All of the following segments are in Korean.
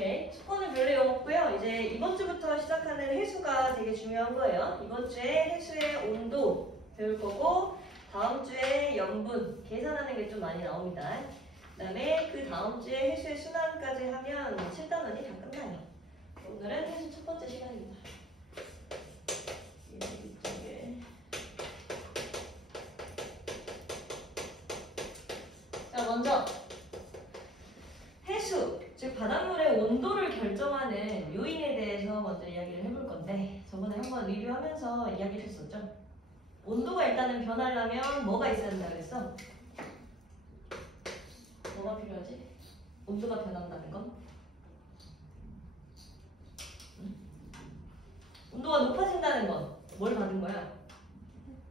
오케이. 숙고는 별로 용 없고요. 이제 이번 주부터 시작하는 해수가 되게 중요한 거예요. 이번 주에 해수의 온도 배울 거고 다음 주에 염분 계산하는 게 좀 많이 나옵니다. 그다음에 그 다음 주에 해수의 순환까지 하면 7단원이 다 끝나요. 오늘은 해수 첫 번째 시간입니다. 이쪽에. 자, 먼저 해수, 즉 바닷물의 온도를 결정하는 요인에 대해서 먼저 이야기를 해볼 건데 저번에 한번 리뷰하면서 이야기했었죠. 온도가 일단은 변하려면 뭐가 있어야 된다고 그랬어? 뭐가 필요하지? 온도가 변한다는 건? 온도가 높아진다는 건 뭘 받은 거야?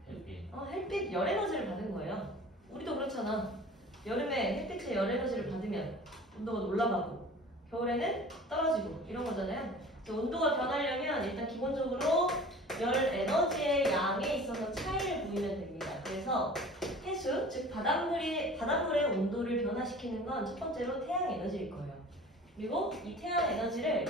햇빛. 햇빛, 열 에너지를 받은 거예요. 우리도 그렇잖아. 여름에 햇빛의 열 에너지를 받으면 온도가 올라가고 겨울에는 떨어지고 이런 거잖아요. 그래서 온도가 변하려면 일단 기본적으로 열 에너지의 양에 있어서 차이를 보이면 됩니다. 그래서 해수, 즉 바닷물의 온도를 변화시키는 건 첫 번째로 태양 에너지일 거예요. 그리고 이 태양 에너지를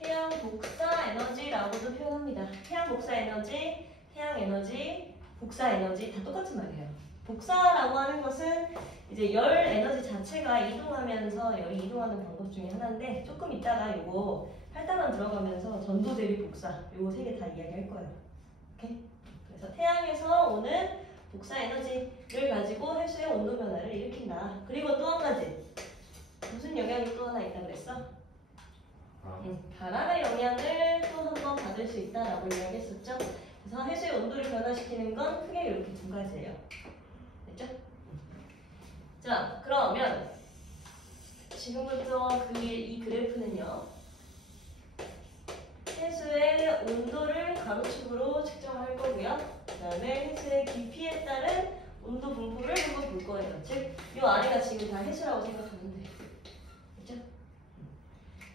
태양 복사 에너지라고도 표현합니다. 태양 복사 에너지, 태양 에너지, 복사 에너지 다 똑같은 말이에요. 복사라고 하는 것은 이제 열 에너지 자체가 이동하면서 열이 이동하는 방법 중에 하나인데 조금 이따가 요거 8단원 들어가면서 전도, 대비, 복사 요거 세 개 다 이야기할 거예요. 오케이? 그래서 태양에서 오는 복사 에너지를 가지고 해수의 온도 변화를 일으킨다. 그리고 또 한 가지 무슨 영향이 또 하나 있다 그랬어? 바람의 영향을 또 한 번 받을 수 있다라고 이야기했었죠. 그래서 해수의 온도를 변화시키는 건 크게 이렇게 두 가지예요. 됐죠? 자, 그러면 지금부터 이 그래프는요. 해수의 온도를 가로축으로 측정할 거고요. 그 다음에 해수의 깊이에 따른 온도 분포를 한번 볼 거예요. 즉, 이 아래가 지금 다 해수라고 생각하면 돼요. 됐죠?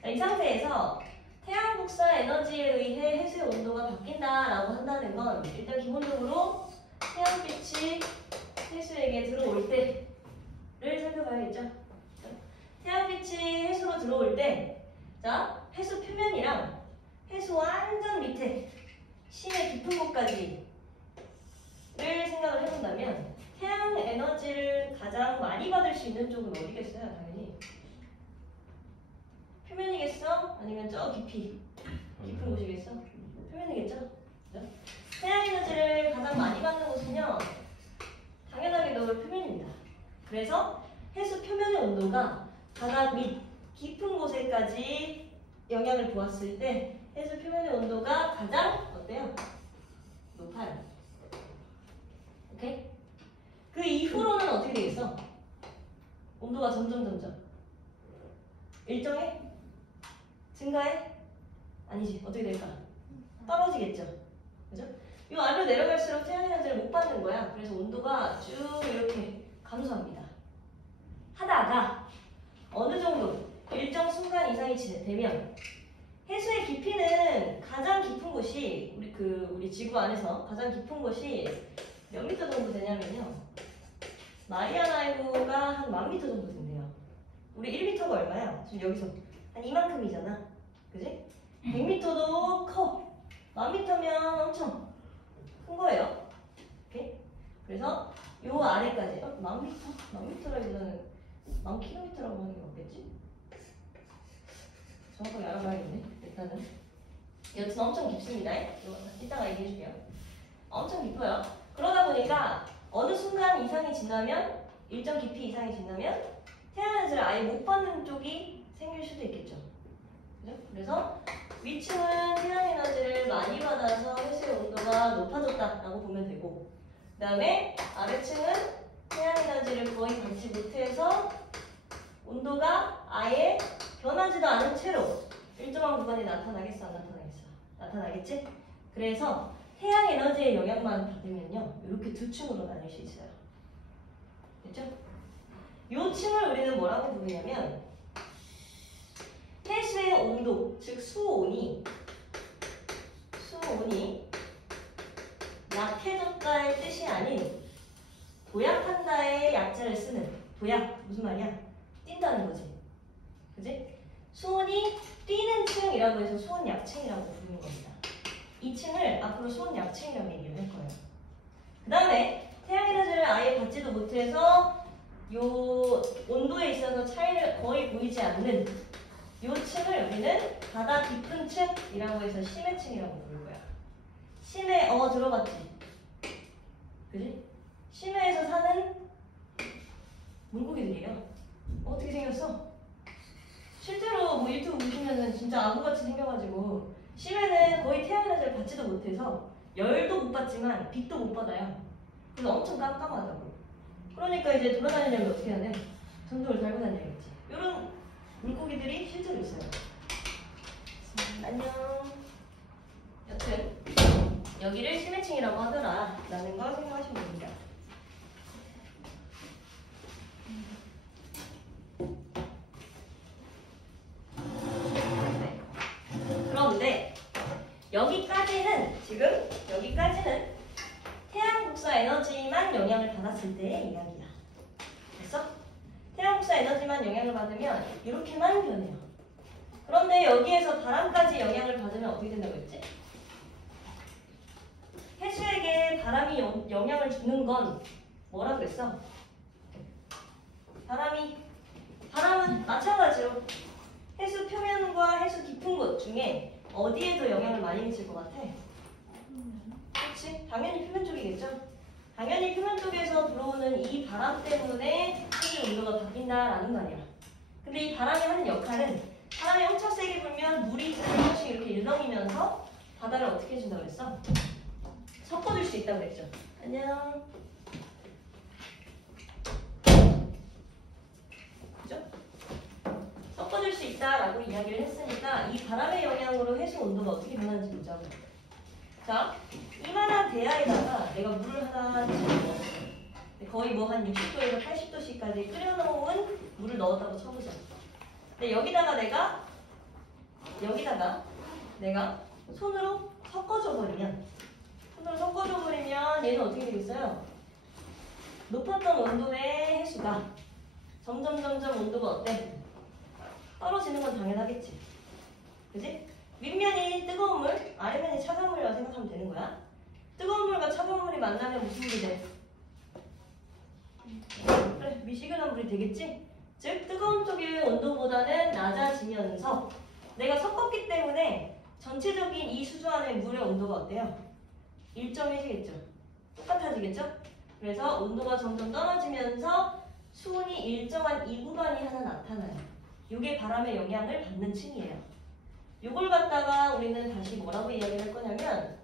자, 이 상태에서 태양 복사 에너지에 의해 해수의 온도가 바뀐다라고 한다는 건 일단 기본적으로 태양빛이 해수에게 들어올 때를 살펴봐야겠죠. 태양빛이 해수로 들어올 때, 자, 해수 표면이랑 해수 완전 밑에 심해 깊은 곳까지를 생각을 해본다면 태양 에너지를 가장 많이 받을 수 있는 쪽은 어디겠어요? 당연히 표면이겠어? 아니면 저 깊은 곳이겠어? 표면이겠죠? 그죠? 태양 에너지를 가장 많이 받는 곳은요 당연하게도 표면입니다. 그래서 해수 표면의 온도가 바다 밑 깊은 곳에까지 영향을 보았을 때 해수 표면의 온도가 가장 어때요? 높아요. 오케이? 그 이후로는 어떻게 되겠어? 온도가 점점 일정해? 증가해? 아니지. 어떻게 될까? 떨어지겠죠. 그죠? 이 아래로 내려갈수록 태양 에너지를 못 받는 거야. 그래서 온도가 쭉 이렇게 감소합니다. 하다가 어느 정도 일정 순간 이상이 되면 해수의 깊이는 가장 깊은 곳이 우리 지구 안에서 가장 깊은 곳이 몇 미터 정도 되냐면요. 마리아나해구가 한 10,000m 정도 된대요. 우리 1미터가 얼마야? 지금 여기서 한 이만큼이잖아. 그지? 100m도 커. 10,000m면 엄청 큰 거예요. 오케이? 그래서 요 아래까지 10,000m라기보다는 10,000km라고 하는 게 맞겠지? 정확하게 알아봐야겠네. 일단은 여튼 엄청 깊습니다. 이거 이따가 얘기해줄게요. 엄청 깊어요. 그러다 보니까 어느 순간 이상이 지나면 일정 깊이 이상이 지나면 태양 에너지를 아예 못 받는 쪽이 생길 수도 있겠죠. 그죠? 그래서 위층은 태양 에너지를 많이 받아서 해수의 온도가 높아졌다라고 보면 되고 그 다음에 아래층은 태양 에너지를 거의 받지 못해서 온도가 아예 변하지도 않은 채로 일정한 구간에 나타나겠어? 안 나타나겠어? 나타나겠지? 그래서 태양 에너지의 영향만 받으면요 이렇게 두 층으로 나뉠 수 있어요. 됐죠? 이 층을 우리는 뭐라고 부르냐면 해수의 온도, 즉 수온이 약해졌다의 뜻이 아닌 도약한다의 약자를 쓰는 도약, 무슨 말이야? 뛴다는 거지. 그지? 수온이 뛰는 층이라고 해서 수온 약층이라고 부르는 겁니다. 이 층을 앞으로 수온 약층이라고 얘기를 할 거예요. 그 다음에 태양 에너지를 아예 받지도 못해서 요 온도에 있어서 차이를 거의 보이지 않는 요 층을 우리는 바다 깊은 층이라고 해서 심해층이라고 부를 거야. 심해, 들어봤지? 그지? 심해에서 사는 물고기들이에요. 어떻게 생겼어? 실제로 뭐 유튜브 보시면은 진짜 아구같이 생겨가지고 심해는 거의 태양 에너지를 받지도 못해서 열도 못 받지만 빛도 못 받아요. 그래서 엄청 깜깜하다고. 그러니까 이제 돌아다니려면 어떻게 해야 돼? 전등을 달고 다녀야겠지. 이런 물고기들이 실제로 있어요. 안녕. 여튼 여기를 심해층이라고 하더라 라는 거 생각하시면 됩니다. 네. 그런데 여기까지는 태양 복사 에너지만 영향을 받았을 때의 이야기야. 됐어? 태양 복사 에너지만 영향을 받으면 이렇게만 변해요. 그런데 여기에서 바람까지 영향을 받으면 어떻게 된다고 했지? 해수에게 바람이 영향을 주는 건 뭐라 그랬어? 바람은 마찬가지로 해수 표면과 해수 깊은 곳 중에 어디에 더 영향을 많이 미칠 것 같아? 그렇지? 당연히 표면 쪽이겠죠? 당연히 표면 쪽에서 들어오는 이 바람 때문에 해수 온도가 바뀐다라는 거 아니야. 근데 이 바람이 하는 역할은 바람이 엄청 세게 불면 물이 한 번씩 이렇게 일렁이면서 바다를 어떻게 해준다고 그랬어? 섞어줄 수 있다고 그랬죠? 안녕. 그죠? 섞어줄 수 있다라고 이야기를 했으니까 이 바람의 영향으로 해수 온도가 어떻게 변하는지 보자고. 자, 이만한 대야에다가 내가 물을 하나 넣었어. 거의 뭐 한 60도에서 80도씨까지 끓여놓은 물을 넣었다고 쳐보자. 근데 여기다가 내가 손으로 섞어줘 버리면 얘는 어떻게 되겠어요? 높았던 온도의 해수가 점점 온도가 어때? 떨어지는 건 당연하겠지. 그지? 윗면이 뜨거운 물, 아래면이 차가운 물이라고 생각하면 되는 거야. 뜨거운 물과 차가운 물이 만나면 무슨 물이 돼? 그래, 미시근한 물이 되겠지? 즉, 뜨거운 쪽의 온도보다는 낮아지면서 내가 섞었기 때문에 전체적인 이 수조 안의 물의 온도가 어때요? 일정해지겠죠? 똑같아지겠죠? 그래서 온도가 점점 떨어지면서 수온이 일정한 이 구간이 하나 나타나요. 이게 바람의 영향을 받는 층이에요. 이걸 갖다가 우리는 다시 뭐라고 이야기를 할 거냐면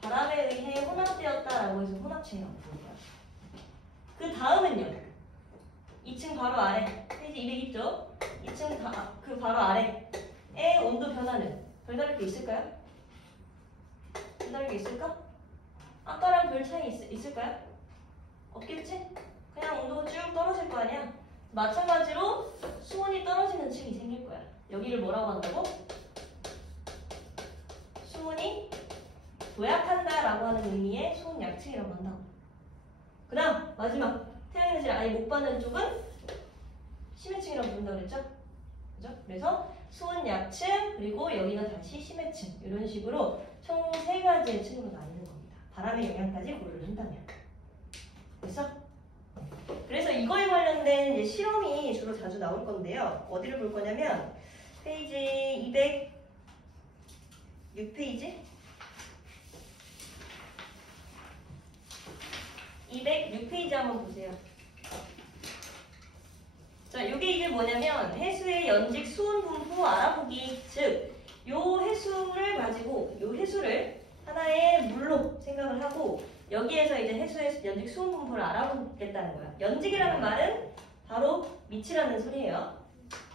바람에 의해 혼합되었다라고 해서 혼합층이라고 부르고요. 그 다음은요. 2층 바로 아래, 페이지 200있죠? 2층 그 바로 아래의 온도 변화는 별다를 게 있을까요? 별다를 게 있을까? 아까랑 별 차이 있을까요? 없겠지? 그냥 온도가 쭉 떨어질 거 아니야? 마찬가지로 수온이 떨어지는 층이 생길 거야. 여기를 뭐라고 한다고? 수온이 도약한다라고 하는 의미의 수온 약층이라고 한다고. 그 다음 마지막 태양에너지를 아예 못 받는 쪽은 심해층이라고 부른다고 그랬죠? 그죠? 그래서 수온 약층 그리고 여기가 다시 심해층 이런 식으로 총 3가지의 층으로 나뉘는 겁니다. 바람의 영향까지 고려를 한다면. 됐어? 그래서 이거에 관련된 이제 실험이 주로 자주 나올 건데요. 어디를 볼 거냐면 페이지 206페이지 206페이지 한번 보세요. 자, 요게 이게 뭐냐면 해수의 연직 수온 분포 알아보기. 즉, 요 해수를 가지고 요 해수를 하나의 물로 생각을 하고 여기에서 이제 해수의 연직 수온 분포를 알아보겠다는 거야. 연직이라는 말은 바로 밑이라는 소리예요.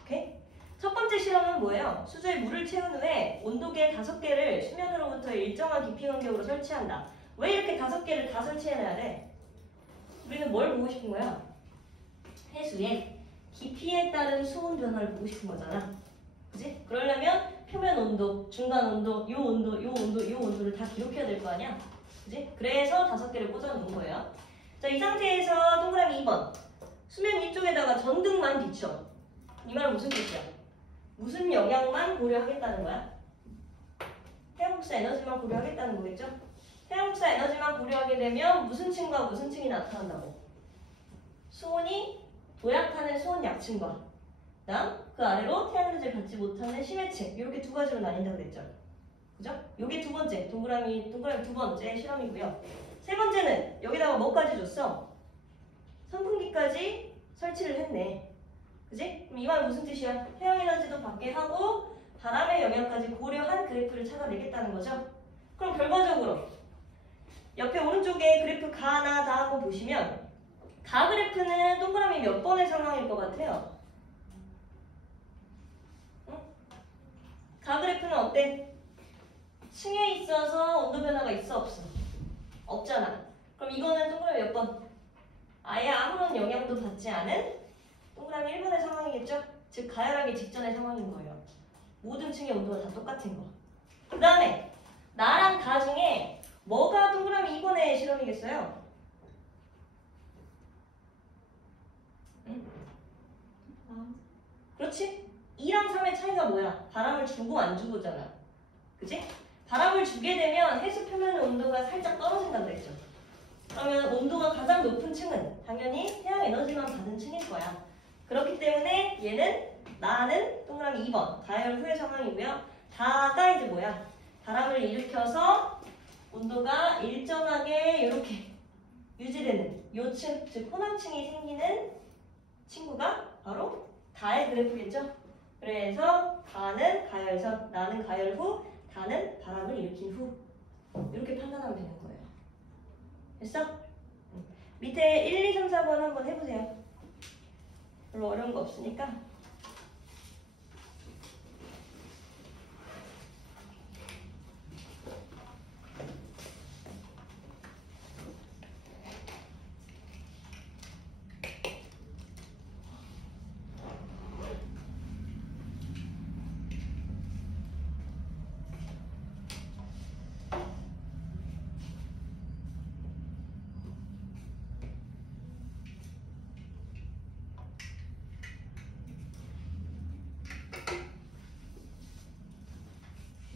오케이? 첫 번째 실험은 뭐예요? 수조에 물을 채운 후에 온도계 5개를 수면으로부터 일정한 깊이 간격으로 설치한다. 왜 이렇게 5개를 다 설치해놔야 돼? 우리는 뭘 보고 싶은 거야? 해수의 깊이에 따른 수온 변화를 보고 싶은 거잖아. 그지? 그러려면 표면 온도, 중간 온도, 요 온도, 요 온도, 요 온도를 다 기록해야 될 거 아니야? 그지? 그래서 5개를 꽂아놓은 거예요. 자, 이 상태에서 동그라미 2번. 수면 위쪽에다가 전등만 비춰. 이 말은 무슨 뜻이야? 무슨 영향만 고려하겠다는 거야? 해양국사 에너지만 고려하겠다는 거겠죠? 해양국사 에너지만 고려하게 되면 무슨 층과 무슨 층이 나타난다고? 수온이 도약하는 수온 약층과 그다음 그 아래로 태양에너지를 받지 못하는 심해층 이렇게 두 가지로 나뉜다고 그랬죠? 그죠? 요게 두 번째 동그라미 두 번째 실험이고요. 세 번째는 여기다가 뭐까지 줬어? 선풍기까지 설치를 했네. 그지? 그럼 이 말은 무슨 뜻이야? 태양에너지도 받게 하고 바람의 영향까지 고려한 그래프를 찾아내겠다는 거죠. 그럼 결과적으로 옆에 오른쪽에 그래프 가나 다 한번 보시면 가 그래프는 동그라미 몇 번의 상황일 것 같아요? 응? 가 그래프는 어때? 층에 있어서 온도 변화가 있어 없어? 없잖아. 그럼 이거는 동그라미 몇 번? 아예 아무런 영향도 받지 않은 동그라미 1번의 상황이겠죠? 즉 가열하기 직전의 상황인 거예요. 모든 층의 온도가 다 똑같은 거. 그 다음에 나랑 가 중에 뭐가 동그라미 2번의 실험이겠어요? 응? 그렇지? 2랑 3의 차이가 뭐야? 바람을 주고 안 주고잖아. 그치? 바람을 주게 되면 해수 표면의 온도가 살짝 떨어진다고 그랬죠. 그러면 온도가 가장 높은 층은 당연히 태양 에너지만 받은 층일 거야. 그렇기 때문에 얘는 나는 동그라미 2번 가열 후의 상황이고요. 다가 이제 뭐야? 바람을 일으켜서 온도가 일정하게 이렇게 유지되는 요층, 즉 혼합층이 생기는 친구가 바로 다의 그래프겠죠? 그래서 가는 가열선, 나는 가열 후, 다는 바람을 일으킨 후 이렇게 판단하면 되는 거예요. 됐어? 밑에 1, 2, 3, 4번 한번 해보세요. 별로 어려운 거 없으니까.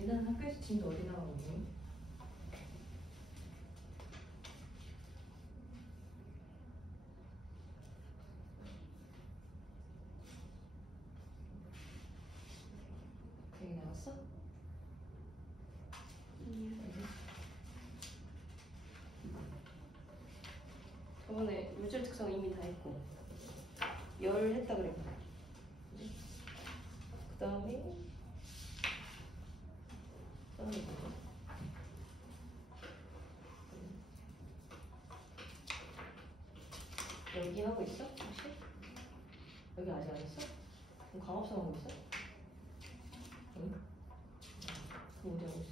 얘는 학교에서 진도 어디 나오니? 여기 나왔어? 저번에 물질 특성 이미 다 했고 열 했다 그랬고 그 다음에 여기 하고 있어? 혹시? 여기 아직 안 했어? 그럼 광합성 하고 있어? 응? 그럼 어디 하고 있어?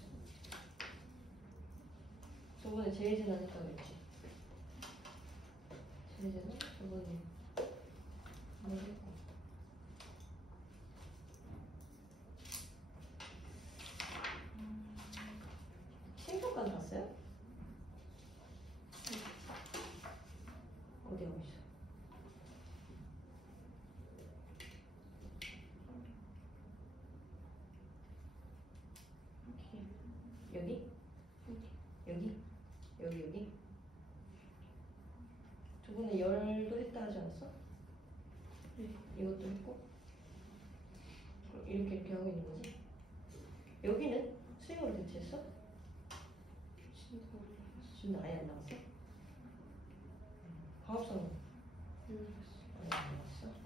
저번에 제일제난 했다고 했지? 제일제난? 저번에 뭐 했고 심표까지 봤어요? 어디 하고 있어? 여기? 여기? 여기? 저번에 열도 했다 하지 않았어? 이것도 했고 이렇게 하고 있는 거지? 여기는 수행으로 대체했어? 지금 아예 안 나왔어? 과합성 아예 안 나왔어?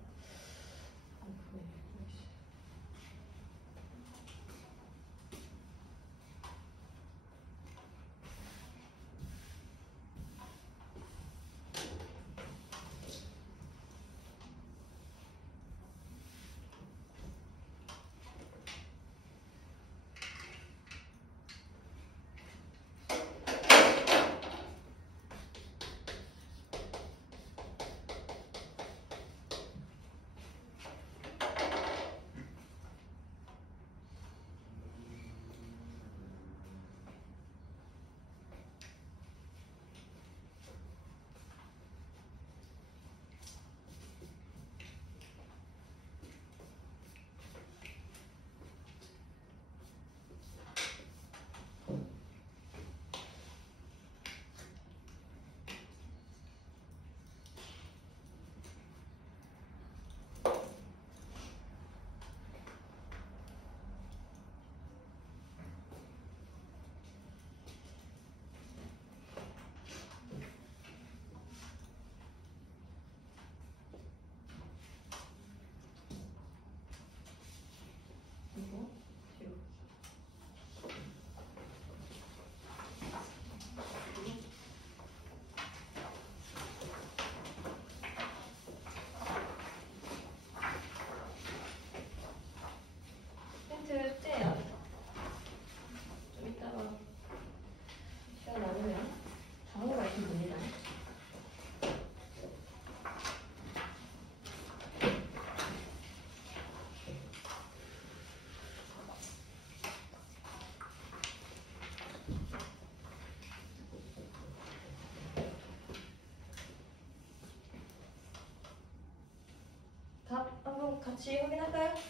같이 확인할까요? 같이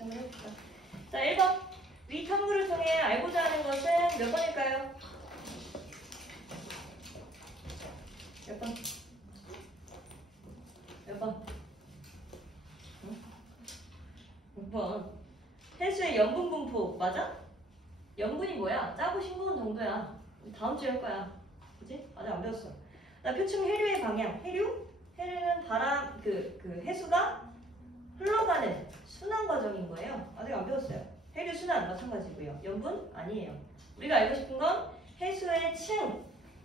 한번 해봅시다. 자, 1번. 위 탐구를 통해 알고자 하는 것은 몇 번일까요? 몇 번? 몇 번? 응? 6번. 해수의 염분 분포 맞아? 염분이 뭐야? 짜고 싱거운 정도야. 다음 주에 할 거야. 그치? 아직 안 배웠어. 나 표층 해류의 방향. 해류? 해류는 바람, 해수가 흘러가는 순환 과정인 거예요. 아직 안 배웠어요. 해류 순환 마찬가지고요. 염분? 아니에요. 우리가 알고 싶은 건 해수의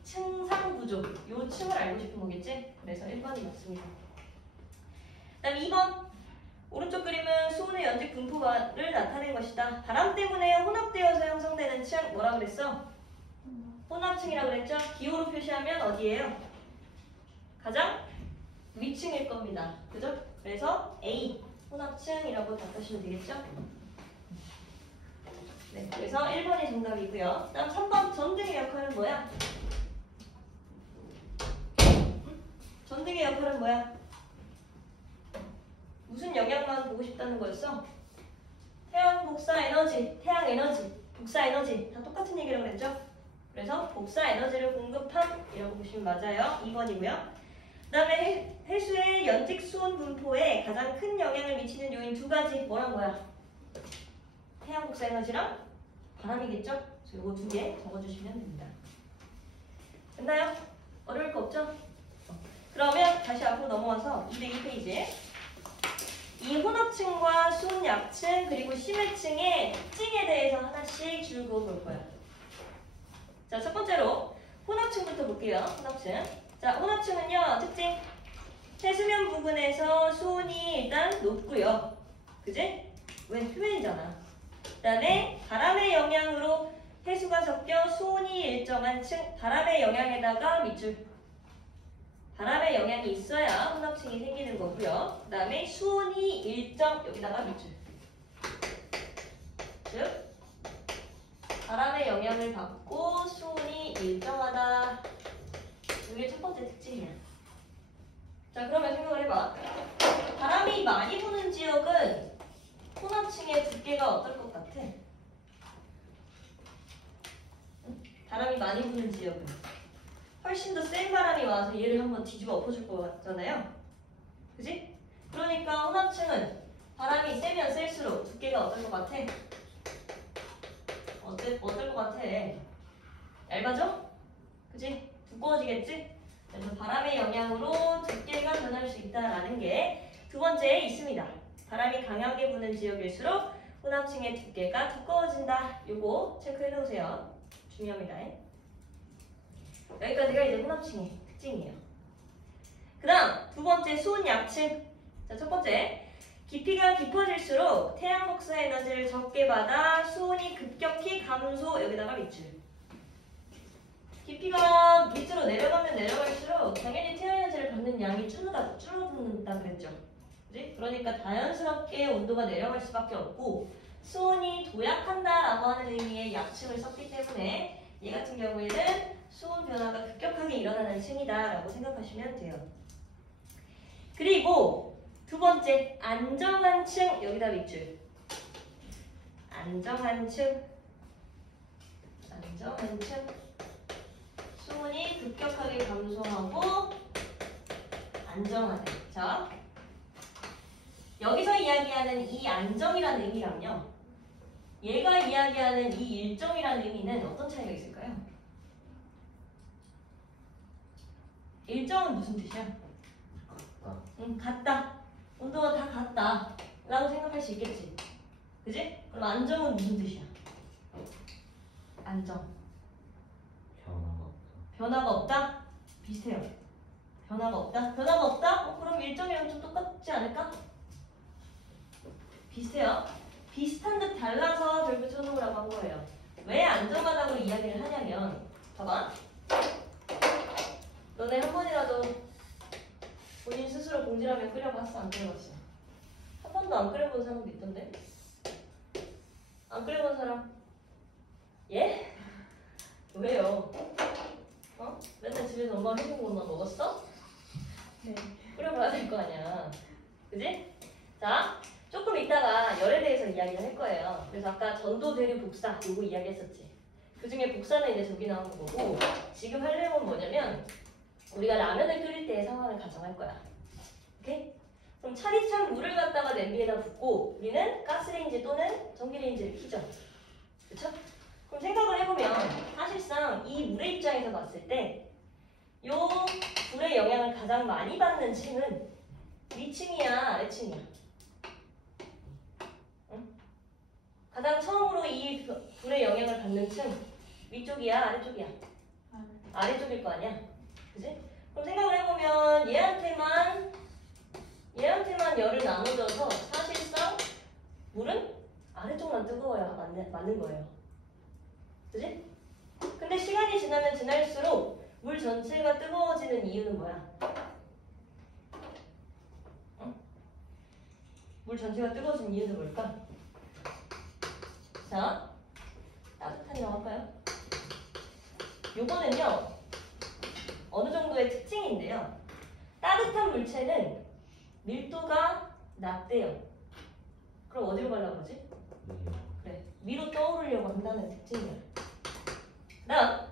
층상 구조. 요 층을 알고 싶은 거겠지? 그래서 1번이 맞습니다. 그 다음 2번. 오른쪽 그림은 수온의 연직 분포를 나타낸 것이다. 바람 때문에 혼합되어서 형성되는 층 뭐라 그랬어? 혼합층이라고 그랬죠? 기호로 표시하면 어디예요? 가장 위층일 겁니다. 그죠? 그래서 A 혼합층이라고 답하시면 되겠죠? 네, 그래서 1번이 정답이고요. 다음 3번 전등의 역할은 뭐야? 전등의 역할은 뭐야? 무슨 영향만 보고 싶다는 거였어? 태양 복사 에너지, 태양 에너지, 복사 에너지 다 똑같은 얘기라고 그랬죠? 그래서 복사 에너지를 공급함이라고 보시면 맞아요. 2번이고요. 그 다음에 해수의 연직 수온 분포에 가장 큰 영향을 미치는 요인 두 가지 뭐란 거야? 태양 복사 에너지랑 바람이겠죠? 그래서 이거 두 개 적어주시면 됩니다. 됐나요? 어려울 거 없죠? 그러면 다시 앞으로 넘어와서 202페이지 이 혼합층과 수온 약층 그리고 심해층의 특징에 대해서 하나씩 줄고 볼 거야. 자, 첫 번째로 혼합층부터 볼게요. 혼합층. 자, 혼합층은요, 특징. 해수면 부근에서 수온이 일단 높고요. 그지? 왜 표면이잖아. 그 다음에 바람의 영향으로 해수가 섞여 수온이 일정한 층, 바람의 영향에다가 밑줄. 바람의 영향이 있어야 혼합층이 생기는 거고요. 그 다음에 수온이 일정, 여기다가 밑줄. 즉, 바람의 영향을 받고 수온이 일정하다. 이게 첫 번째 특징이야. 자, 그러면 생각을 해봐. 바람이 많이 부는 지역은 혼합층의 두께가 어떨 것 같아? 응? 바람이 많이 부는 지역은 훨씬 더 센 바람이 와서 얘를 한번 뒤집어 엎어줄 거잖아요. 그지? 그러니까 혼합층은 바람이 세면 셀수록 두께가 어떨 것 같아? 어떨 것 같아? 얇아져? 그지? 두꺼워지겠지? 그래서 바람의 영향으로 두께가 변할 수 있다는 게 두 번째에 있습니다. 바람이 강하게 부는 지역일수록 혼합층의 두께가 두꺼워진다. 요거 체크해 놓으세요. 중요합니다. 여기까지가 이제 혼합층의 특징이에요. 그 다음 두 번째 수온 약층. 자, 첫 번째 깊이가 깊어질수록 태양 복사 에너지를 적게 받아 수온이 급격히 감소. 여기다가 밑줄. 깊이가 밑으로 내려가면 내려갈수록 당연히 태양 에너지를 받는 양이 줄어든다 그랬죠. 그지? 그러니까 자연스럽게 온도가 내려갈 수밖에 없고 수온이 도약한다라고 하는 의미의 약층을 썼기 때문에 얘 같은 경우에는 수온 변화가 급격하게 일어나는 층이다라고 생각하시면 돼요. 그리고 두 번째 안정한 층. 여기다 밑줄. 안정한 층. 안정한 층. 수온이 급격하게 감소하고 안정하다. 자, 여기서 이야기하는 이 안정이라는 의미랑요, 얘가 이야기하는 이 일정이라는 의미는 어떤 차이가 있을까요? 일정은 무슨 뜻이야? 같다. 온도가 다 같다 라고 생각할 수 있겠지. 그지? 그럼 안정은 무슨 뜻이야? 안정. 변화가 없다? 비슷해요. 변화가 없다? 변화가 없다? 그럼 일정이랑 좀 똑같지 않을까? 비슷해요. 비슷한 듯 달라서 별 붙여놓으라고 한 거예요. 왜 안정하다고 이야기를 하냐면, 봐봐. 너네 한 번이라도 본인 스스로 봉지라면 끓여봤어? 안 끓여봤어? 한 번도 안 끓여본 사람도 있던데? 안 끓여본 사람? 예? 왜요? 맨날 집에서 엄마가 해준 것만 먹었어? 네. 끓여봐야 될 거 아니야. 그지? 자, 조금 이따가 열에 대해서 이야기를 할 거예요. 그래서 아까 전도, 대류, 복사 요거 이야기했었지. 그 중에 복사는 이제 저기 나오는 거고 지금 할 내용은 뭐냐면 우리가 라면을 끓일 때의 상황을 가정할 거야. 오케이? 그럼 차디찬 물을 갖다가 냄비에다 붓고 우리는 가스레인지 또는 전기레인지를 켜죠. 그쵸? 그럼 생각을 해보면 사실상 이 물의 입장에서 봤을 때 요 불의 영향을 가장 많이 받는 층은 위층이야 아래층이야? 응? 가장 처음으로 이 불의 영향을 받는 층 위쪽이야 아래쪽이야? 아래쪽일 거 아니야? 그지? 그럼 생각을 해보면 얘한테만 열을 나눠줘서 사실상 물은 아래쪽만 뜨거워야 맞는 거예요. 그지? 근데 시간이 지나면 지날수록 물 전체가 뜨거워지는 이유는 뭐야? 응? 물 전체가 뜨거워지는 이유는 뭘까? 자, 따뜻한 영 할까요? 요거는요 어느 정도의 특징인데요. 따뜻한 물체는 밀도가 낮대요. 그럼 어디로 가려고 그러지? 그래, 위로 떠오르려고 한다는 특징이야. 그다음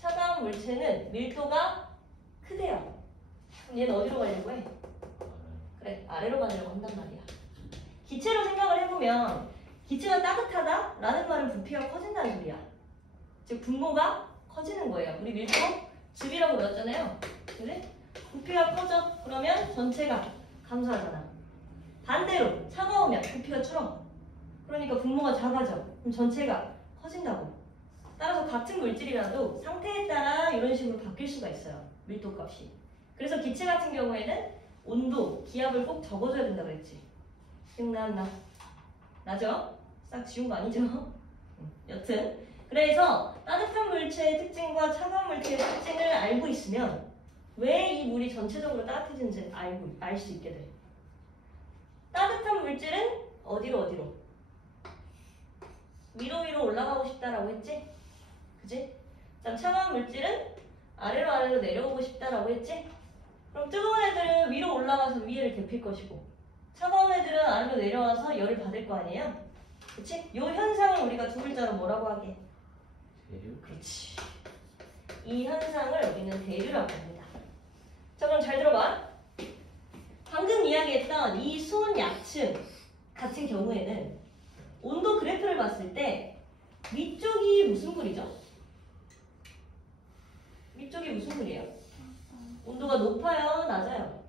차가운 물체는 밀도가 크대요. 그럼 얘는 어디로 가려고 해? 그래, 아래로 가려고 한단 말이야. 기체로 생각을 해보면 기체가 따뜻하다라는 말은 부피가 커진다는 소리야. 즉 분모가 커지는 거예요. 우리 밀도 즙이라고 배웠잖아요. 그래? 부피가 커져. 그러면 전체가 감소하잖아. 반대로 차가우면 부피가 줄어. 그러니까 분모가 작아져. 그럼 전체가 커진다고. 따라서 같은 물질이라도 상태에 따라 이런 식으로 바뀔 수가 있어요. 밀도 값이. 그래서 기체 같은 경우에는 온도, 기압을 꼭 적어줘야 된다고 했지. 기억나 안 나? 나죠? 싹 지운 거 아니죠? 여튼 그래서 따뜻한 물체의 특징과 차가운 물체의 특징을 알고 있으면 왜 이 물이 전체적으로 따뜻해지는지 알 수 있게 돼. 따뜻한 물질은 어디로? 위로 올라가고 싶다라고 했지? 그지? 그다음 차가운 물질은 아래로 내려오고 싶다라고 했지? 그럼 뜨거운 애들은 위로 올라가서 위에를 데필 것이고 차가운 애들은 아래로 내려와서 열을 받을 거 아니에요? 그치? 이 현상을 우리가 두 글자로 뭐라고 하게? 대류? 그렇지. 이 현상을 우리는 대류라고 합니다. 자, 그럼 잘 들어봐. 방금 이야기했던 이 수온 약층 같은 경우에는 온도 그래프를 봤을 때 위쪽이 무슨 불이죠? 위쪽이 무슨 불이에요? 온도가 높아요? 낮아요?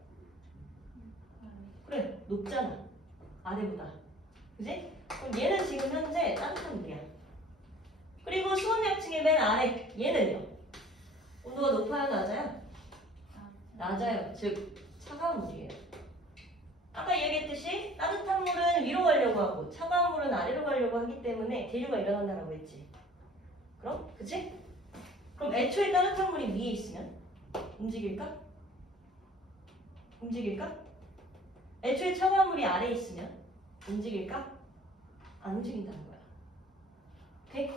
그래, 높잖아. 아래보다. 그지? 그럼 얘는 지금 현재 따뜻한 물이야. 그리고 수온약층의 맨 아래 얘는요? 온도가 높아요? 낮아요? 낮아요. 즉 차가운 물이에요. 아까 얘기했듯이 따뜻한 물은 위로 가려고 하고 차가운 물은 아래로 가려고 하기 때문에 대류가 일어난다고 했지. 그럼? 그치? 그럼 애초에 따뜻한 물이 위에 있으면 움직일까? 애초에 차가운 물이 아래에 있으면 움직일까? 안 움직인다는 거야. 오케이?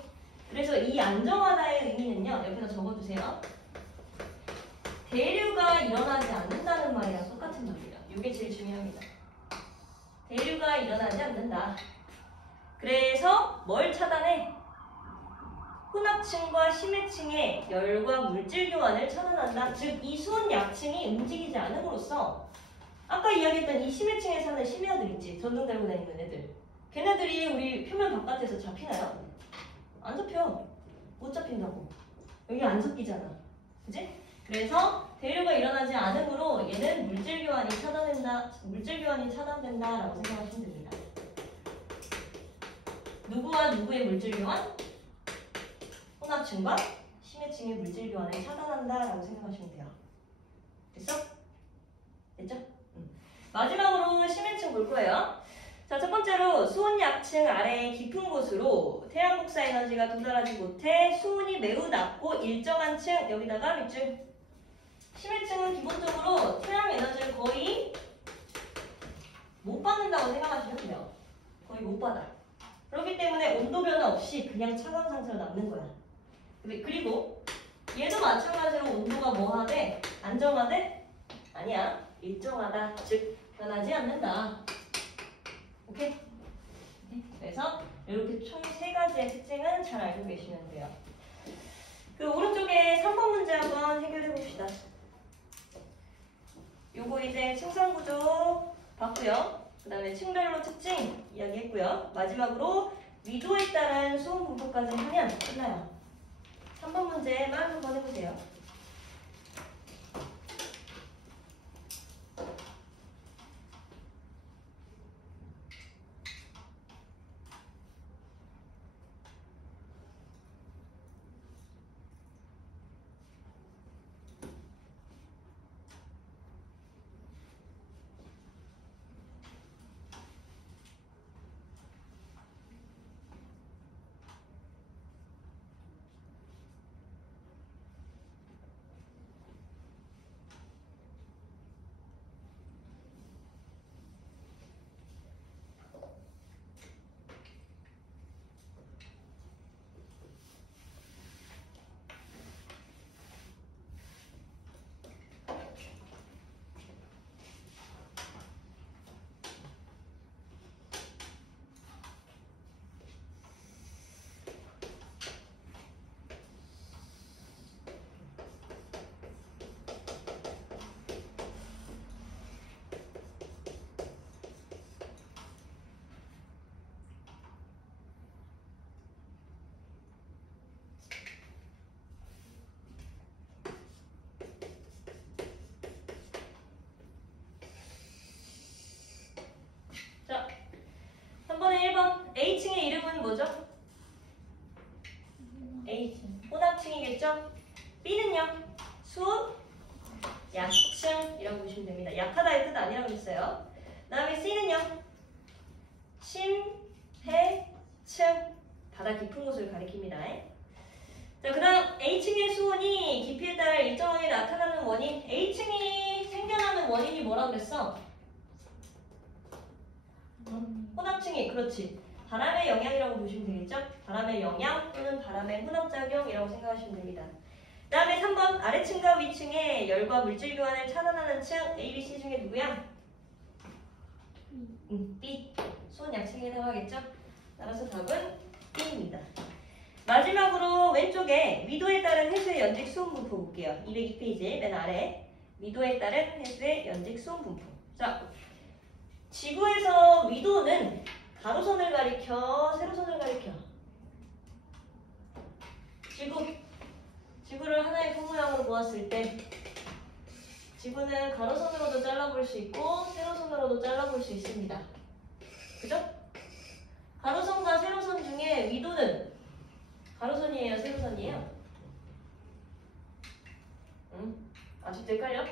그래서 이 안정하다의 의미는요. 옆에다 적어주세요. 대류가 일어나지 않는다는 말이랑 똑같은 말이에요. 이게 제일 중요합니다. 대류가 일어나지 않는다. 그래서 뭘 차단해? 혼합층과 심해층의 열과 물질 교환을 차단한다. 즉, 이 수온 약층이 움직이지 않음으로써 아까 이야기했던 이 심해층에 사는 심해아들 있지? 전등 달고 다니는 애들. 걔네들이 우리 표면 바깥에서 잡히나요? 안 잡혀. 못 잡힌다고. 여기 안 섞이잖아. 그지? 그래서 대류가 일어나지 않으므로 얘는 물질 교환이 차단된다라고 생각하시면 됩니다. 누구와 누구의 물질 교환? 혼합층과 심해층의 물질 교환을 차단한다라고 생각하시면 돼요. 됐어? 됐죠? 마지막으로 심해층 볼 거예요. 자, 첫 번째로 수온 약층 아래의 깊은 곳으로 태양 복사 에너지가 도달하지 못해 수온이 매우 낮고 일정한 층, 여기다가 밑줄. 심해층은 기본적으로 태양 에너지를 거의 못 받는다고 생각하시면 돼요. 거의 못 받아. 그렇기 때문에 온도 변화 없이 그냥 차가운 상태로 남는 거야. 그리고 얘도 마찬가지로 온도가 뭐 하되 단정하대? 아니야. 일정하다. 즉 변하지 않는다. 오케이? 그래서 이렇게 총 3가지의 특징은 잘 알고 계시면 돼요. 그 오른쪽에 3번 문제 한번 해결해 봅시다. 요거 이제 층상 구조 봤고요. 그 다음에 층별로 특징 이야기했고요. 마지막으로 위도에 따른 수온 분포까지 하면 끝나요. 3번 문제만 한번 해보세요. 자, 3번에 1번 A층의 이름은 뭐죠? A층 혼합층이겠죠? B는요? 수압 약층이라고 보시면 됩니다. 약하다의 뜻 아니라고 했어요. 그 다음에 C는요? 심해층 바다 깊은 곳을 가리킵니다. 자, 그 다음 A층의 수온이 깊이에 따라 일정하게 나타나는 원인 A층이 생겨나는 원인이 뭐라고 그랬어? 혼합층이 그렇지. 바람의 영향이라고 보시면 되겠죠? 바람의 영향 또는 바람의 혼합작용이라고 생각하시면 됩니다. 그 다음에 3번 아래층과 위층의 열과 물질 교환을 차단하는 층 A, B, C 중에 누구야? B. 수온 약층에 해당하겠죠? 따라서 답은 B입니다. 마지막으로 왼쪽에 위도에 따른 해수의 연직 수온 분포 볼게요. 202페이지 맨 아래 위도에 따른 해수의 연직 수온 분포. 자, 지구에서 위도는 가로선을 가리켜, 세로선을 가리켜. 지구를 하나의 큰 모양으로 보았을 때 지구는 가로선으로도 잘라볼 수 있고 세로선으로도 잘라볼 수 있습니다. 그죠? 가로선과 세로선 중에 위도는 가로선이에요, 세로선이에요? 아직도 헷갈려?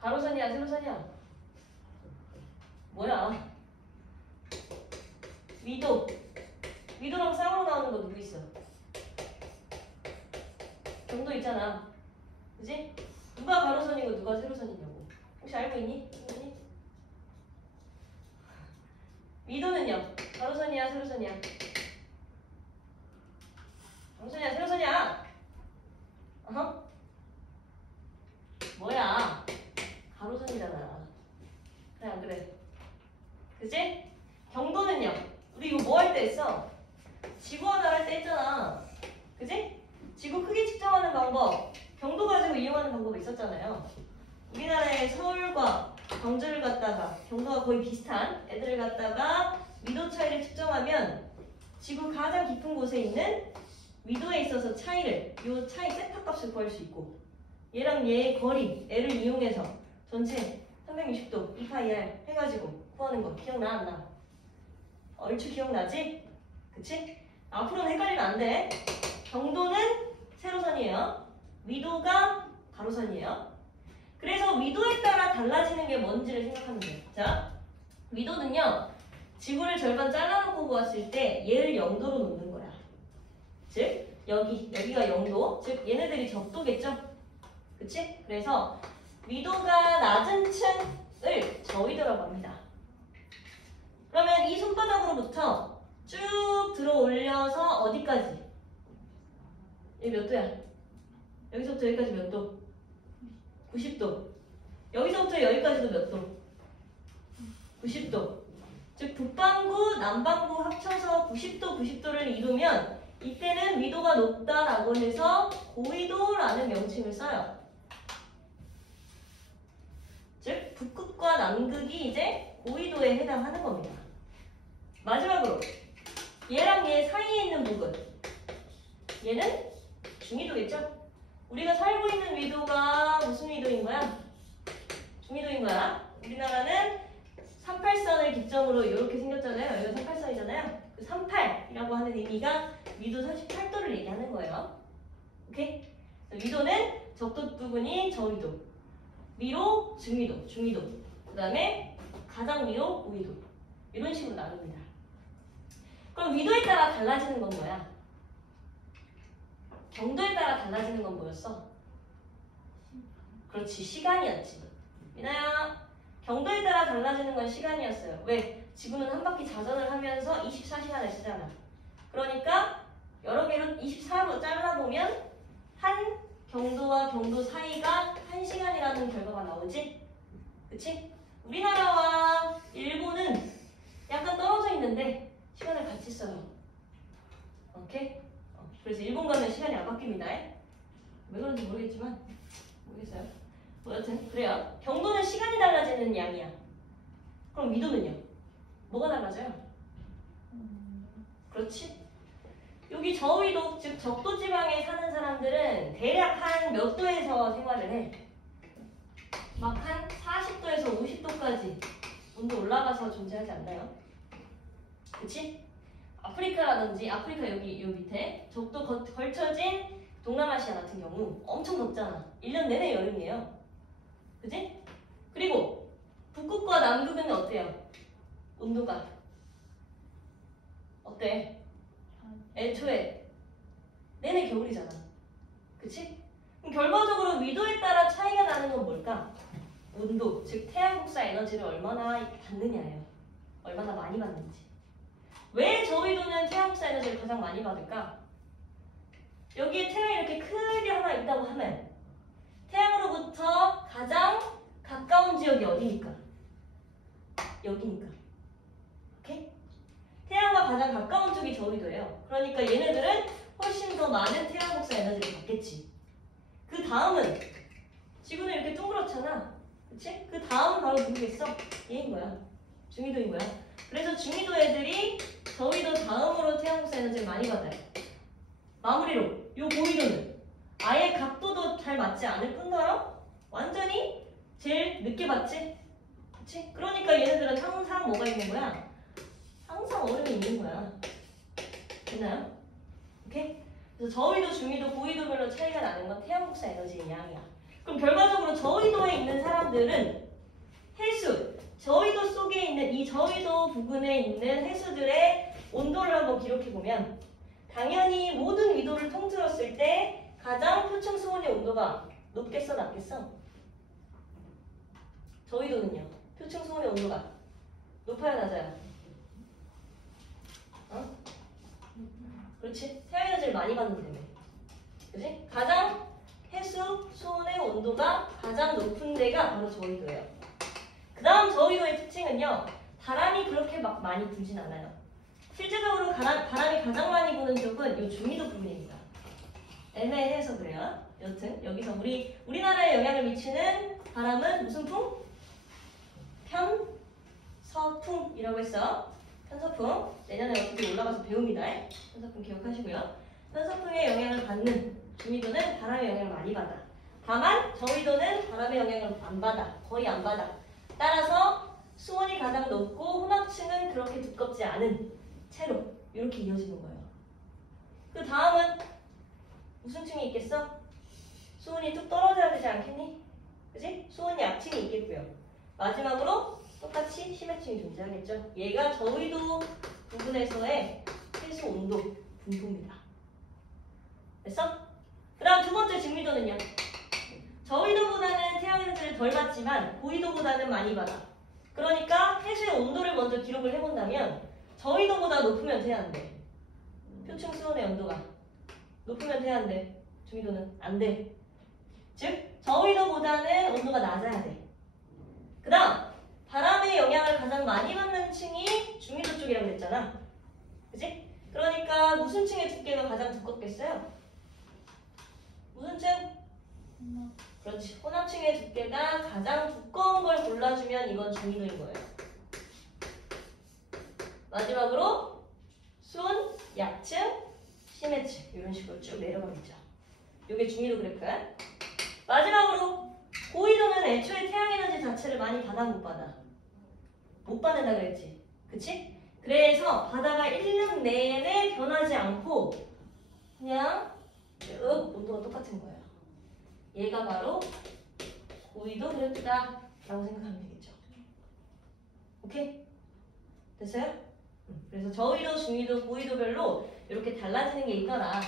가로선이야, 세로선이야? 뭐야? 위도랑 쌍으로 나오는 거 누구 있어? 경도 있잖아. 그지? 누가 가로선이고 누가 세로선이냐고. 혹시 알고 있니? 위도는요? 가로선이야, 세로선이야? 가로선이야, 세로선이야? 어허? 뭐야? 가로선이잖아. 그래, 안 그래? 그지? 경도는요? 우리 이거 뭐 할 때 했어? 지구하다 할 때 했잖아. 그지? 지구 크기 측정하는 방법, 경도 가지고 이용하는 방법이 있었잖아요. 우리나라의 서울과 광주를 갖다가 경도가 거의 비슷한 애들을 갖다가 위도 차이를 측정하면 지구 가장 깊은 곳에 있는 위도에 있어서 차이를, 이 차이 세타 값을 구할 수 있고 얘랑 얘의 거리, 애를 이용해서 전체 360도 2파이R 해가지고 구하는 거 기억나 안 나? 얼추 기억나지? 그치? 앞으로는 헷갈리면 안 돼. 경도는 세로선이에요. 위도가 가로선이에요. 그래서 위도에 따라 달라지는 게 뭔지를 생각하면 돼요. 자, 위도는요. 지구를 절반 잘라놓고 보았을 때 얘를 0도로 놓는 거야. 즉 여기가 0도. 즉 얘네들이 적도겠죠? 그치? 그래서 위도가 낮은 층을 저위도라고 합니다. 그러면 이 손바닥으로부터 쭉 들어 올려서 어디까지? 얘 몇 도야? 여기서부터 여기까지 몇 도? 90도. 여기서부터 여기까지도 몇 도? 90도. 즉 북반구, 남반구 합쳐서 90도, 90도를 이루면 이때는 위도가 높다라고 해서 고위도라는 명칭을 써요. 즉 북극과 남극이 이제 고위도에 해당하는 겁니다. 마지막으로 얘랑 얘 사이에 있는 부분, 얘는 중위도겠죠? 우리가 살고 있는 위도가 무슨 위도인 거야? 중위도인 거야. 우리나라는 38선을 기점으로 이렇게 생겼잖아요. 여기가 38선이잖아요. 그 38이라고 하는 의미가 위도 38도를 얘기하는 거예요. 오케이? 위도는 적도 부분이 저위도, 위로 중위도, 중위도, 그 다음에 가장 위로 우위도, 이런 식으로 나눕니다. 그럼 위도에 따라 달라지는 건 뭐야? 경도에 따라 달라지는 건 뭐였어? 그렇지, 시간이었지. 미나야, 경도에 따라 달라지는 건 시간이었어요. 왜? 지구는 한 바퀴 자전을 하면서 24시간을 쓰잖아. 그러니까 여러 개로 24로 잘라보면 한 경도와 경도 사이가 1시간이라는 결과가 나오지? 그치? 우리나라와 일본은 약간 떨어져 있는데 시간을 같이 써요. 오케이? 그래서 일본 가면 시간이 안 바뀝니다. 왜 그런지 모르겠지만 모르겠어요. 뭐 여튼 그래요. 경도는 시간이 달라지는 양이야. 그럼 위도는요? 뭐가 달라져요? 그렇지? 여기 저위도, 즉 적도 지방에 사는 사람들은 대략 한 몇 도에서 생활을 해? 막 한 40도에서 50도까지 온도 올라가서 존재하지 않나요? 그치? 아프리카라든지, 아프리카 여기 밑에 적도 걸쳐진 동남아시아 같은 경우 엄청 덥잖아. 1년 내내 여름이에요. 그치? 그리고 북극과 남극은 어때요? 온도가 어때? 애초에 내내 겨울이잖아. 그치? 그럼 결과적으로 위도에 따라 차이가 나는 건 뭘까? 온도, 즉 태양 복사 에너지를 얼마나 받느냐예요. 얼마나 많이 받는지. 왜 저위도는 태양 복사 에너지를 가장 많이 받을까? 여기에 태양이 이렇게 크게 하나 있다고 하면 태양으로부터 가장 가까운 지역이 어디니까? 여기니까. 오케이? 태양과 가장 가까운 쪽이 저위도예요. 그러니까 얘네들은 훨씬 더 많은 태양 복사 에너지를 받겠지. 그 다음은 지구는 이렇게 둥그렇잖아. 그치? 그 다음은 바로 누구겠어? 얘인 거야. 중위도인 거야. 그래서 중위도 애들이 저위도 다음으로 태양 복사 에너지를 많이 받아요. 마무리로 요 고위도는 아예 각도도 잘 맞지 않을 뿐더러 완전히 제일 늦게 받지? 그치? 그러니까 얘네들은 항상 뭐가 있는 거야? 항상 얼음이 있는 거야. 됐나요? 오케이? 그래서 저위도, 중위도, 고위도별로 차이가 나는 건 태양 복사 에너지의 양이야. 그럼 결과적으로 저위도에 있는 사람들은 해수, 저위도 속에 있는 이 저위도 부근에 있는 해수들의 온도를 한번 기록해보면 당연히 모든 위도를 통틀었을 때 가장 표층 수온의 온도가 높겠어, 낮겠어? 저위도는요? 표층 수온의 온도가 높아야 낮아요? 어? 그렇지? 태양 에너지를 많이 받는다며. 그치? 가장 해수 수온의 온도가 가장 높은 데가 바로 저위도예요. 그 다음 저위도의 특징은요. 바람이 그렇게 막 많이 불진 않아요. 실제적으로 바람이 가장 많이 부는 쪽은 이 중위도 부분입니다. 애매해서 그래요. 여튼 여기서 우리나라에 영향을 미치는 바람은 무슨 풍? 편서풍이라고 했어. 편서풍. 내년에 어떻게 올라가서 배웁니다. 편서풍 기억하시고요. 편서풍의 영향을 받는 중위도는 바람의 영향을 많이 받아. 다만 저위도는 바람의 영향을 안 받아. 거의 안 받아. 따라서 수온이 가장 높고 혼합층은 그렇게 두껍지 않은 채로 이렇게 이어지는 거예요. 그 다음은 무슨 층이 있겠어? 수온이 뚝 떨어져야 되지 않겠니? 그치? 수온 약층이 있겠고요. 마지막으로 똑같이 심해층이 존재하겠죠. 얘가 저위도 부분에서의 해수 온도 분포입니다. 됐어? 그 다음 두 번째 중위도는요. 저위도보다는 태양 에너지를 덜 받지만 고위도보다는 많이 받아. 그러니까 해수의 온도를 먼저 기록을 해본다면 저위도보다 높으면 돼야 안 돼. 표층 수온의 온도가 높으면 돼야 안 돼. 중위도는 안 돼. 즉 저위도보다는 온도가 낮아야 돼. 그 다음 바람의 영향을 가장 많이 받는 층이 중위도 쪽이라고 그랬잖아. 그치? 그러니까 무슨 층의 두께가 가장 두껍겠어요? 무슨 층? 그렇지. 혼합층의 두께가 가장 두꺼운 걸 골라주면 이건 중위도인 거예요. 마지막으로 순, 약층, 심해층 이런 식으로 쭉 내려가겠죠. 이게 중위도 그래프. 마지막으로 고위도는 애초에 태양에너지 자체를 많이 받아 못 받아? 못 받는다 그랬지. 그치? 그래서 바다가 1년 내내 변하지 않고 그냥 쭉 온도가 똑같은 거예요. 얘가 바로 고위도 그래프다 라고 생각하면 되겠죠. 오케이? 됐어요? 그래서 저위도, 중위도, 고위도별로 이렇게 달라지는 게 있더라.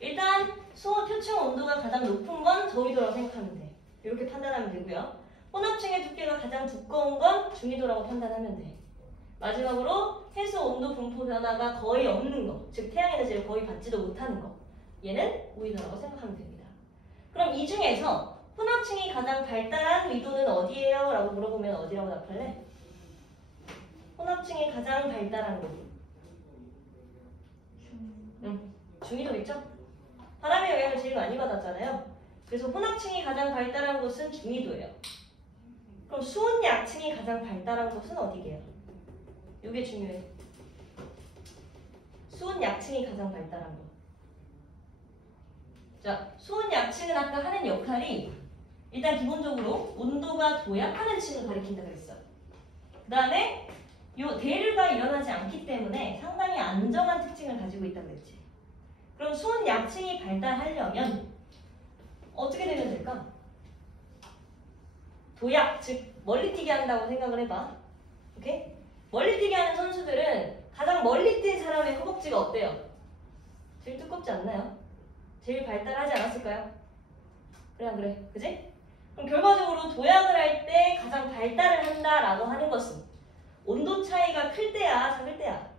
일단 표층 온도가 가장 높은 건 저위도라고 생각하면 돼. 이렇게 판단하면 되고요. 혼합층의 두께가 가장 두꺼운 건 중위도라고 판단하면 돼. 마지막으로 해수 온도 분포 변화가 거의 없는 거, 즉 태양에너지를 거의 받지도 못하는 거, 얘는 고위도라고 생각하면 됩니다. 그럼 이 중에서 혼합층이 가장 발달한 위도는 어디예요? 라고 물어보면 어디라고 답할래? 혼합층이 가장 발달한 곳. 중위도겠죠? 바람의 영향을 제일 많이 받았잖아요. 그래서 혼합층이 가장 발달한 곳은 중위도예요. 그럼 수온 약층이 가장 발달한 곳은 어디게요? 이게 중요해. 수온 약층이 가장 발달한 곳. 자, 수온 약층은 아까 하는 역할이 일단 기본적으로 온도가 도약하는 층을 가리킨다 그랬어. 그 다음에 요 대류가 일어나지 않기 때문에 상당히 안정한 특징을 가지고 있다고 그랬지. 그럼 수온 약층이 발달하려면 어떻게 되면 될까? 도약, 즉 멀리뛰기 한다고 생각을 해봐. 오케이? 멀리뛰기 하는 선수들은 가장 멀리 뛴 사람의 허벅지가 어때요? 제일 두껍지 않나요? 제일 발달하지 않았을까요? 그래 안 그래? 그지? 그럼 결과적으로 도약을 할 때 가장 발달을 한다라고 하는 것은 온도 차이가 클 때야, 작을 때야?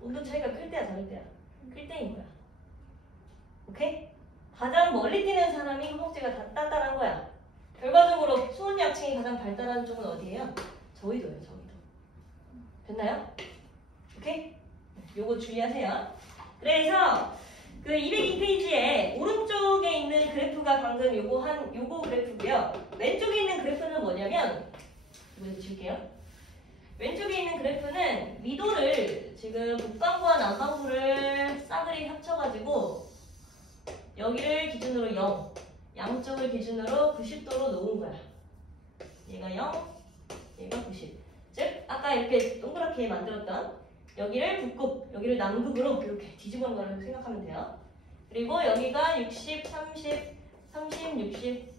온도 차이가 클 때야, 작을 때야? 클 때인 거야. 오케이? 가장 멀리 뛰는 사람이 허벅지가 다 단단한 거야. 결과적으로 수온 약층이 가장 발달하는 쪽은 어디예요? 저위도예요, 저위도. 됐나요? 오케이? 요거 주의하세요. 그래서 그 202페이지에 오른쪽에 있는 그래프가 방금 요거 그래프고요. 왼쪽에 있는 그래프는 뭐냐면 이거 지울게요. 왼쪽에 있는 그래프는 위도를 지금 북반구와 남반구를 싸그리 합쳐가지고 여기를 기준으로 0, 양쪽을 기준으로 90도로 놓은 거야. 얘가 0, 얘가 90. 즉 아까 이렇게 동그랗게 만들었던 여기를 북극, 여기를 남극으로 이렇게 뒤집어 놓은 거라고 생각하면 돼요. 그리고 여기가 60, 30, 30, 60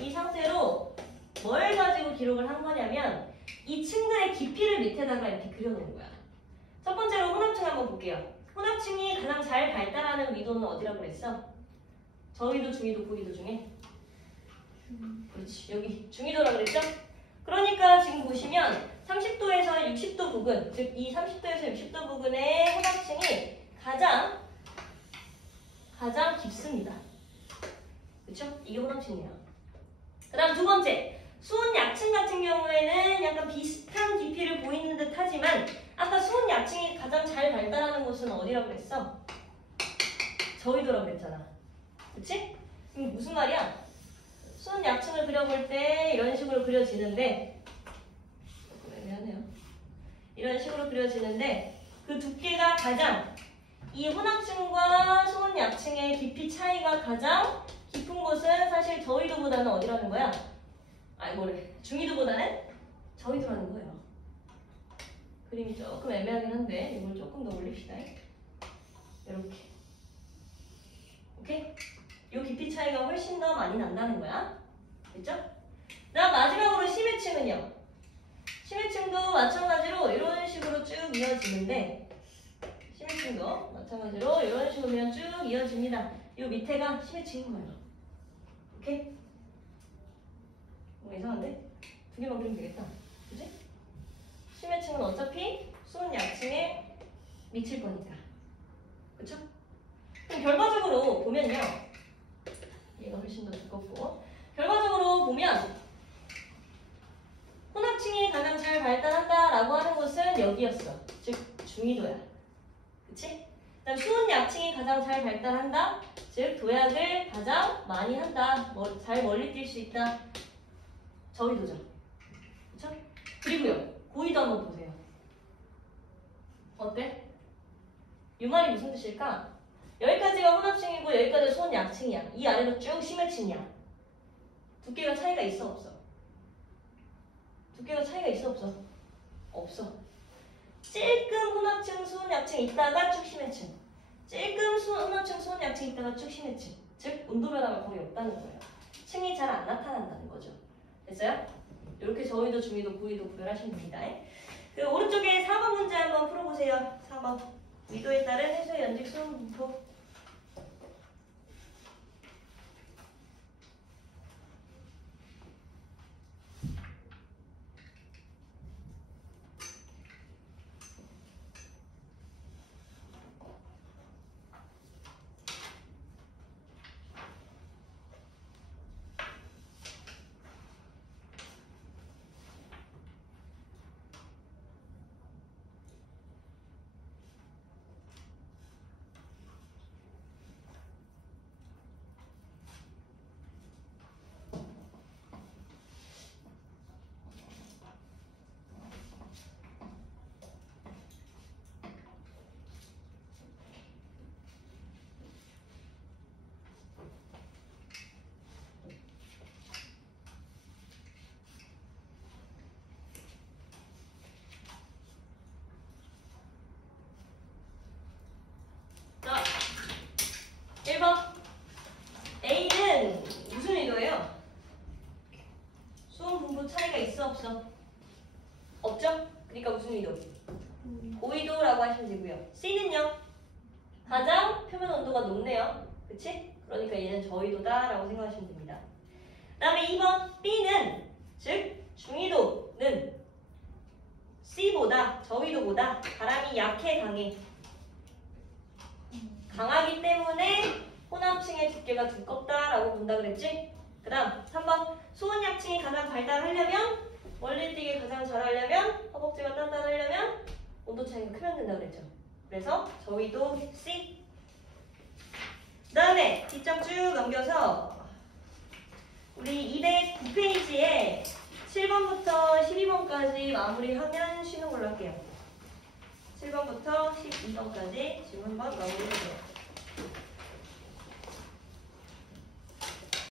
이 상태로 뭘 가지고 기록을 한 거냐면 이 층들의 깊이를 밑에다가 이렇게 그려놓은 거야. 첫 번째로 혼합층 한번 볼게요. 혼합층이 가장 잘 발달하는 위도는 어디라고 그랬어? 저위도, 중위도, 고위도 중에? 그렇지. 여기 중위도라고 그랬죠? 그러니까 지금 보시면 30도에서 60도 부근, 즉 이 30도에서 60도 부근의 혼합층이 가장 깊습니다. 그렇죠? 이게 혼합층이에요. 그 다음 두 번째, 수온 약층 같은 경우에는 약간 비슷한 깊이를 보이는 듯 하지만 아까 수온 약층이 가장 잘 발달하는 곳은 어디라고 그랬어? 저위도라고 그랬잖아. 그치? 무슨 말이야? 수온 약층을 그려볼 때 이런 식으로 그려지는데 애매하네요. 이런 식으로 그려지는데 그 두께가 가장 이 혼합층과 수온 약층의 깊이 차이가 가장 깊은 곳은 사실 저위도보다는 어디라는 거야? 중위도보다는 저위도라는 거예요. 그림이 조금 애매하긴 한데 이걸 조금 더 올립시다. 이렇게. 오케이? 이 깊이 차이가 훨씬 더 많이 난다는 거야. 됐죠? 다음 마지막으로 심해층은요. 심해층도 마찬가지로 이런 식으로 쭉 이어지는데 심해층도 마찬가지로 이런 식으로 그냥 쭉 이어집니다. 이 밑에가 심해층인 거예요. 오케이? 이상한데? 두 개만 그리면 되겠다. 그치? 심해층은 어차피 수온 약층에 미칠 거니까. 그쵸? 지금 결과적으로 보면요. 얘가 훨씬 더 두껍고. 결과적으로 보면 혼합층이 가장 잘 발달한다라고 하는 곳은 여기였어. 즉 중위도야. 그치? 그다음 수은약층이 가장 잘 발달한다. 즉 도약을 가장 많이 한다. 잘 멀리 뛸 수 있다. 저위도죠. 그쵸? 그리고요. 고위도 한번 보세요. 어때? 이 말이 무슨 뜻일까? 여기까지가 혼합층이고 여기까지가 수은약층이야. 이 아래로 쭉 심해층이야. 두께가 차이가 있어 없어? 두께가 차이가 있어 없어? 없어. 찔끔 혼합층 수은약층 있다가 쭉 심해층. 찔끔 혼합층 수은약층 있다가 쭉 심해층. 즉 온도 변화가 거의 없다는 거예요. 층이 잘 안 나타난다는 거죠. 됐어요? 이렇게 저위도, 중위도, 고위도 구별하시면 됩니다. 그 오른쪽에 4번 문제 한번 풀어보세요. 4번. 위도에 따른 해수의 연직 수은 분포. 자, 1번. A는 무슨 위도예요? 수은 분포 차이가 있어 없어? 없죠? 그러니까 무슨 위도? 고위도라고 하시면 되고요. C는요? 가장 표면 온도가 높네요. 그치? 그러니까 얘는 저위도다라고 생각하시면 됩니다. 그 다음에 2번 B는 즉 중위도는 C보다 저위도보다 바람이 약해 강해. 강하기 때문에 혼합층의 두께가 두껍다라고 본다 그랬지? 그 다음 3번 수은약층이 가장 발달하려면 멀리 뛰기 가장 잘하려면 허벅지가 단단하려면 온도 차이가 크면 된다 그랬죠? 그래서 저위도 C. 그 다음에 뒷장 쭉 넘겨서 우리 209페이지에 7번부터 12번까지 마무리하면 쉬는 걸로 할게요. 7번부터 12번까지 지금 한번 마무리해주세요.